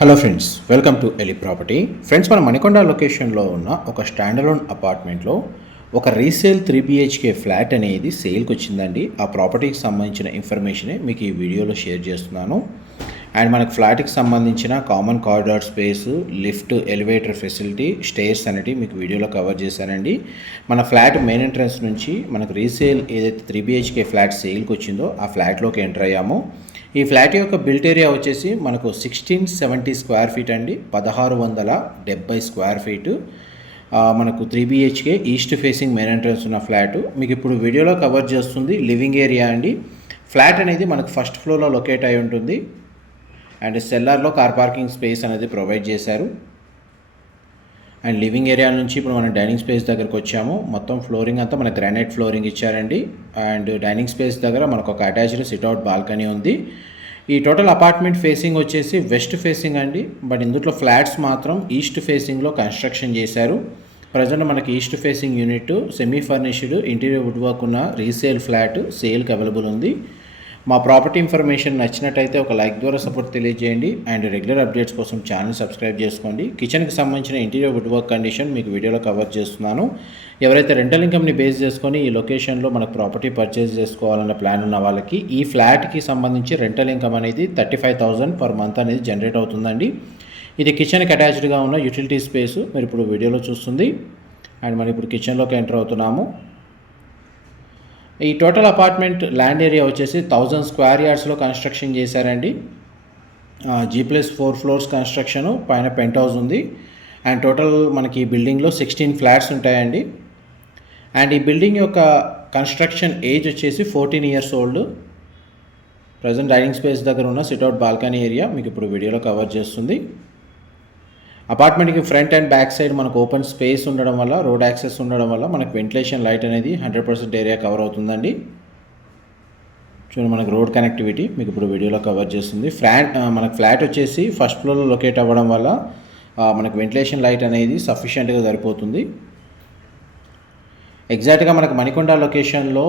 Hello friends welcome to Eli property friends మన మణికొండ లొకేషన్లో ఉన్న ఒక స్టాండర్లోన్ అపార్ట్మెంట్లో ఒక రీసేల్ త్రీ బిహెచ్కే ఫ్లాట్ అనేది సేల్కి వచ్చిందండి. ఆ ప్రాపర్టీకి సంబంధించిన ఇన్ఫర్మేషనే మీకు ఈ వీడియోలో షేర్ చేస్తున్నాను. అండ్ మనకు ఫ్లాట్కి సంబంధించిన common corridor space lift elevator facility stairs అనేవి మీకు వీడియోలో కవర్ చేశానండి. మన ఫ్లాట్ మెయిన్ ఎంట్రన్స్ నుంచి మనకు రీసేల్ ఏదైతే త్రీ బిహెచ్కే ఫ్లాట్ సేల్కి వచ్చిందో ఆ ఫ్లాట్లోకి ఎంటర్ అయ్యాము. ఈ ఫ్లాట్ యొక్క బిల్ట్ ఏరియా వచ్చేసి మనకు సిక్స్టీన్ సెవెంటీ స్క్వేర్ ఫీట్ అండి. పదహారు వందల డెబ్బై స్క్వేర్ ఫీటు మనకు three BHK east facing main entrance ఉన్న ఫ్లాట్ మీకు ఇప్పుడు వీడియోలో కవర్ చేస్తుంది లివింగ్ ఏరియా అండి. ఫ్లాట్ అనేది మనకు ఫస్ట్ ఫ్లోర్లో లొకేట్ అయి ఉంటుంది. అండ్ సెల్లార్లో కార్ పార్కింగ్ స్పేస్ అనేది ప్రొవైడ్ చేశారు. అండ్ లివింగ్ ఏరియా నుంచి ఇప్పుడు మనం డైనింగ్ స్పేస్ దగ్గరకు వచ్చాము. మొత్తం ఫ్లోరింగ్ అంతా మన గ్రానైట్ ఫ్లోరింగ్ ఇచ్చారండి. అండ్ డైనింగ్ స్పేస్ దగ్గర మనకు ఒక అటాచ్డ్ సిట్అవుట్ బాల్కనీ ఉంది. ఈ టోటల్ అపార్ట్మెంట్ ఫేసింగ్ వచ్చేసి వెస్ట్ ఫేసింగ్ అండి. బట్ ఇందులో ఫ్లాట్స్ మాత్రం ఈస్ట్ ఫేసింగ్లో కన్స్ట్రక్షన్ చేశారు. ప్రజెంట్ మనకి east facing unit semi furnished interior wood work ఉన్న రీసేల్ ఫ్లాట్ సేల్కి అవైలబుల్ ఉంది. మా ప్రాపర్టీ ఇన్ఫర్మేషన్ నచ్చినట్టయితే ఒక లైక్ ద్వారా సపోర్ట్ తెలియజేయండి అండ్ రెగ్యులర్ అప్డేట్స్ కోసం ఛానల్ సబ్స్క్రైబ్ చేసుకోండి. కిచెన్కి సంబంధించిన ఇంటీరియర్ వుడ్ వర్క్ కండిషన్ మీకు వీడియోలో కవర్ చేస్తున్నాను. ఎవరైతే రెంటల్ ఇన్కమ్ని బేస్ చేసుకొని ఈ లొకేషన్లో మనకు ప్రాపర్టీ పర్చేస్ చేసుకోవాలన్న ప్లాన్ ఉన్న వాళ్ళకి ఈ ఫ్లాట్కి సంబంధించి రెంటల్ ఇన్కమ్ అనేది thirty five thousand per month అనేది జనరేట్ అవుతుందండి. ఇది కిచెన్కి అటాచ్డ్గా ఉన్న యూటిలిటీ స్పేస్ మీరు ఇప్పుడు వీడియోలో చూస్తుంది. అండ్ మనం ఇప్పుడు కిచెన్లోకి ఎంటర్ అవుతున్నాము. ఈ టోటల్ అపార్ట్మెంట్ ల్యాండ్ ఏరియా వచ్చేసి థౌజండ్ స్క్వేర్ యార్డ్స్లో కన్స్ట్రక్షన్ చేశారండి. G plus four floors construction పైన పెంట్ హౌస్ ఉంది. అండ్ టోటల్ మనకి ఈ బిల్డింగ్లో సిక్స్టీన్ ఫ్లాట్స్ ఉంటాయండి. అండ్ ఈ బిల్డింగ్ యొక్క కన్స్ట్రక్షన్ ఏజ్ వచ్చేసి fourteen years old. Present dining space దగ్గర ఉన్న సిట్అవుట్ బాల్కనీ ఏరియా మీకు ఇప్పుడు వీడియోలో కవర్ చేస్తుంది. అపార్ట్మెంట్కి ఫ్రంట్ అండ్ బ్యాక్ సైడ్ మనకు ఓపెన్ స్పేస్ ఉండడం వల్ల రోడ్ యాక్సెస్ ఉండడం వల్ల మనకు వెంటిలేషన్ లైట్ అనేది హండ్రెడ్ పర్సెంట్ ఏరియా కవర్ అవుతుందండి. చూడండి మనకు రోడ్ కనెక్టివిటీ మీకు ఇప్పుడు వీడియోలో కవర్ చేస్తుంది. ఫ్లాట్ మనకు ఫ్లాట్ వచ్చేసి ఫస్ట్ ఫ్లోర్లో లొకేట్ అవ్వడం వల్ల మనకు వెంటిలేషన్ లైట్ అనేది సఫిషియెంట్గా సరిపోతుంది. ఎగ్జాక్ట్గా మనకు మణికొండ లొకేషన్లో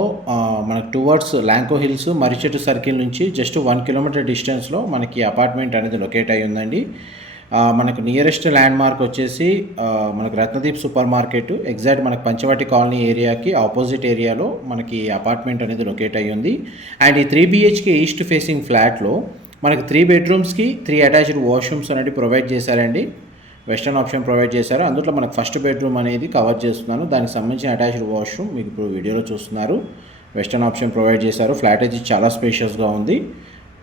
మనకు towards Lanco hills Marichettu circle నుంచి జస్ట్ వన్ కిలోమీటర్ డిస్టెన్స్లో మనకి అపార్ట్మెంట్ అనేది లొకేట్ అయి ఉందండి. మనకు నియరెస్ట్ ల్యాండ్ మార్క్ వచ్చేసి మనకు రత్నదీప్ సూపర్ మార్కెట్ ఎగ్జాక్ట్ మనకు పంచవటి కాలనీ ఏరియాకి ఆపోజిట్ ఏరియాలో మనకి అపార్ట్మెంట్ అనేది లొకేట్ అయ్యి ఉంది. అండ్ ఈ త్రీ బిహెచ్కే ఈస్ట్ ఫేసింగ్ ఫ్లాట్లో మనకి త్రీ బెడ్రూమ్స్కి త్రీ అటాచ్డ్ వాష్రూమ్స్ అనేవి ప్రొవైడ్ చేశారండి. వెస్టర్న్ ఆప్షన్ ప్రొవైడ్ చేశారు. అందులో మనకు ఫస్ట్ బెడ్రూమ్ అనేది కవర్ చేస్తున్నాను. దానికి సంబంధించిన అటాచ్డ్ వాష్రూమ్ మీకు ఇప్పుడు వీడియోలో చూస్తున్నారు. వెస్టర్న్ ఆప్షన్ ప్రొవైడ్ చేశారు. ఫ్లాట్ అయితే చాలా స్పేషియస్గా ఉంది.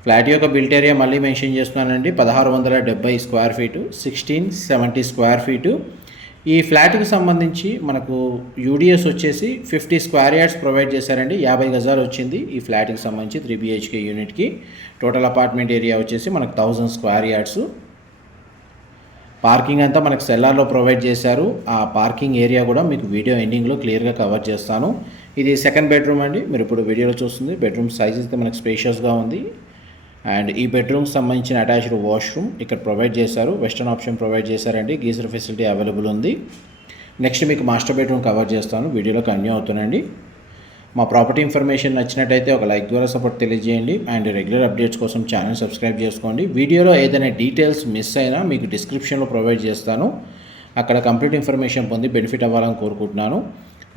ఫ్లాట్ యొక్క బిల్ట్ ఏరియా మళ్ళీ మెన్షన్ చేస్తున్నానండి. పదహారు వందల డెబ్బై square feet sixteen seventy square feet. ఈ ఫ్లాట్కి సంబంధించి మనకు యూడిఎస్ వచ్చేసి ఫిఫ్టీ స్క్వేర్ యార్డ్స్ ప్రొవైడ్ చేశారండి. యాభై గజాలు వచ్చింది ఈ ఫ్లాట్కి సంబంధించి త్రీ బిహెచ్కే యూనిట్కి. టోటల్ అపార్ట్మెంట్ ఏరియా వచ్చేసి మనకు థౌజండ్ స్క్వేర్ యార్డ్స్. పార్కింగ్ అంతా మనకు సెల్లార్లో ప్రొవైడ్ చేశారు. ఆ పార్కింగ్ ఏరియా కూడా మీకు వీడియో ఎండింగ్లో క్లియర్గా కవర్ చేస్తాను. ఇది సెకండ్ బెడ్రూమ్ అండి. మీరు ఇప్పుడు వీడియోలో చూస్తుంది. బెడ్రూమ్ సైజ్ అయితే మనకు స్పేషియస్గా ఉంది. అండ్ ఈ బెడ్రూమ్కి సంబంధించిన అటాచ్డ్ వాష్రూమ్ ఇక్కడ ప్రొవైడ్ చేశారు. వెస్టర్న్ ఆప్షన్ ప్రొవైడ్ చేశారండి. గీజర్ ఫెసిలిటీ అవైలబుల్ ఉంది. నెక్స్ట్ మీకు మాస్టర్ బెడ్రూమ్ కవర్ చేస్తాను. వీడియోలో కన్యూ అవుతానండి మా ప్రాపర్టీ ఇన్ఫర్మేషన్ నచ్చినట్టయితే ఒక లైక్ ద్వారా సపోర్ట్ తెలియజేయండి. అండ్ రెగ్యులర్ అప్డేట్స్ కోసం ఛానల్ సబ్స్క్రైబ్ చేసుకోండి. వీడియోలో ఏదైనా డీటెయిల్స్ మిస్ అయినా మీకు డిస్క్రిప్షన్లో ప్రొవైడ్ చేస్తాను. అక్కడ కంప్లీట్ ఇన్ఫర్మేషన్ పొంది బెనిఫిట్ అవ్వాలని కోరుకుంటున్నాను.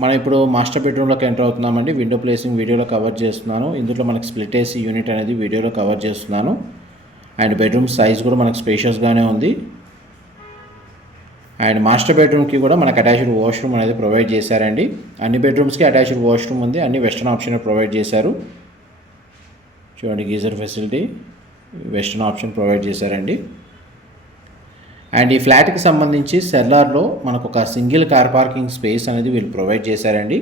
మనం ఇప్పుడు మాస్టర్ బెడ్రూమ్లోకి ఎంటర్ అవుతున్నామండి. విండో ప్లేసింగ్ వీడియోలో కవర్ చేస్తున్నాను. ఇందులో మనకి స్ప్లిట్ ఏసీ యూనిట్ అనేది వీడియోలో కవర్ చేస్తున్నాను. అండ్ బెడ్రూమ్ సైజ్ కూడా మనకు స్పేషియస్గానే ఉంది. అండ్ మాస్టర్ బెడ్రూమ్కి కూడా మనకు అటాచ్డ్ వాష్రూమ్ అనేది ప్రొవైడ్ చేశారండి. అన్ని బెడ్రూమ్స్కి అటాచ్డ్ వాష్రూమ్ ఉంది. అన్ని వెస్ట్రన్ ఆప్షన్ ప్రొవైడ్ చేశారు. చూడండి geyser facility western option provide చేశారండి. అండ్ ఈ ఫ్లాట్కి సంబంధించి సెల్లార్లో మనకు ఒక సింగిల్ కార్ పార్కింగ్ స్పేస్ అనేది వీళ్ళు ప్రొవైడ్ చేశారండి.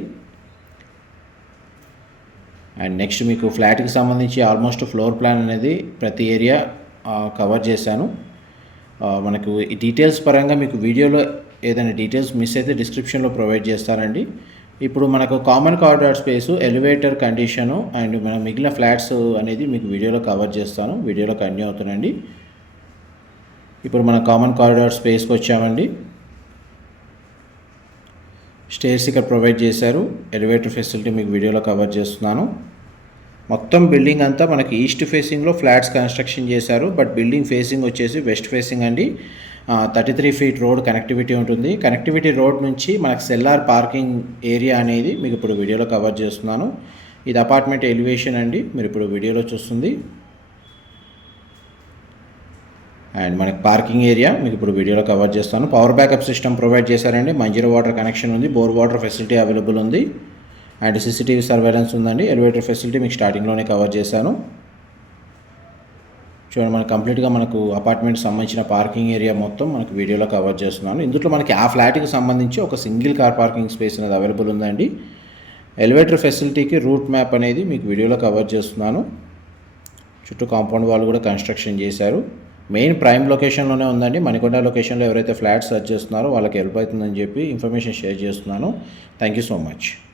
అండ్ నెక్స్ట్ మీకు ఫ్లాట్కి సంబంధించి ఆల్మోస్ట్ ఫ్లోర్ ప్లాన్ అనేది ప్రతి ఏరియా కవర్ చేశాను. మనకు ఈ డీటెయిల్స్ పరంగా మీకు వీడియోలో ఏదైనా డీటెయిల్స్ మిస్ అయితే డిస్క్రిప్షన్లో ప్రొవైడ్ చేస్తారండి ఇప్పుడు మనకు common corridor space elevator condition and మన మిగిలిన ఫ్లాట్స్ అనేది మీకు వీడియోలో కవర్ చేస్తాను. వీడియోలో కంటిన్యూ అవుతానండి ఇప్పుడు మన కామన్ కారిడార్ స్పేస్కి వచ్చామండి. స్టేర్స్ ఇక్కడ ప్రొవైడ్ చేశారు. ఎలివేటర్ ఫెసిలిటీ మీకు వీడియోలో కవర్ చేస్తున్నాను. మొత్తం బిల్డింగ్ అంతా మనకి ఈస్ట్ ఫేసింగ్లో ఫ్లాట్స్ కన్స్ట్రక్షన్ చేశారు. బట్ బిల్డింగ్ ఫేసింగ్ వచ్చేసి వెస్ట్ ఫేసింగ్ అండి. Thirty three feet road connectivity ఉంటుంది. కనెక్టివిటీ రోడ్ నుంచి మనకు సెల్లార్ పార్కింగ్ ఏరియా అనేది మీకు ఇప్పుడు వీడియోలో కవర్ చేస్తున్నాను. ఇది అపార్ట్మెంట్ ఎలివేషన్ అండి. మీరు ఇప్పుడు వీడియోలో చూస్తుంది. అండ్ మనకి పార్కింగ్ ఏరియా మీకు ఇప్పుడు వీడియోలో కవర్ చేస్తాను. పవర్ బ్యాకప్ సిస్టమ్ ప్రొవైడ్ చేశారండి. మంజీరో వాటర్ కనెక్షన్ ఉంది బోర్ వాటర్ ఫెసిలిటీ అవైలబుల్ ఉంది. అండ్ సీసీటీవీ సర్వేలెన్స్ ఉందండి. ఎలివేటర్ ఫెసిలిటీ మీకు స్టార్టింగ్లోనే కవర్ చేశాను. చూడండి మనకు కంప్లీట్గా మనకు అపార్ట్మెంట్ సంబంధించిన పార్కింగ్ ఏరియా మొత్తం మనకు వీడియోలో కవర్ చేస్తున్నాను. ఇందులో మనకి ఆ ఫ్లాట్కి సంబంధించి ఒక సింగిల్ కార్ పార్కింగ్ స్పేస్ అనేది అవైలబుల్ ఉందండి. ఎలివేటర్ ఫెసిలిటీకి రూట్ మ్యాప్ అనేది మీకు వీడియోలో కవర్ చేస్తున్నాను. చుట్టూ కాంపౌండ్ వాళ్ళు కూడా కన్స్ట్రక్షన్ చేశారు. మెయిన్ ప్రైమ్ లొకేషన్లోనే ఉందండి. మణికొండ లొకేషన్లో ఎవరైతే ఫ్లాట్ సర్చ్ చేస్తున్నారో వాళ్ళకి హెల్ప్ అవుతుందని చెప్పి ఇన్ఫర్మేషన్ షేర్ చేస్తున్నాను. Thank you so much.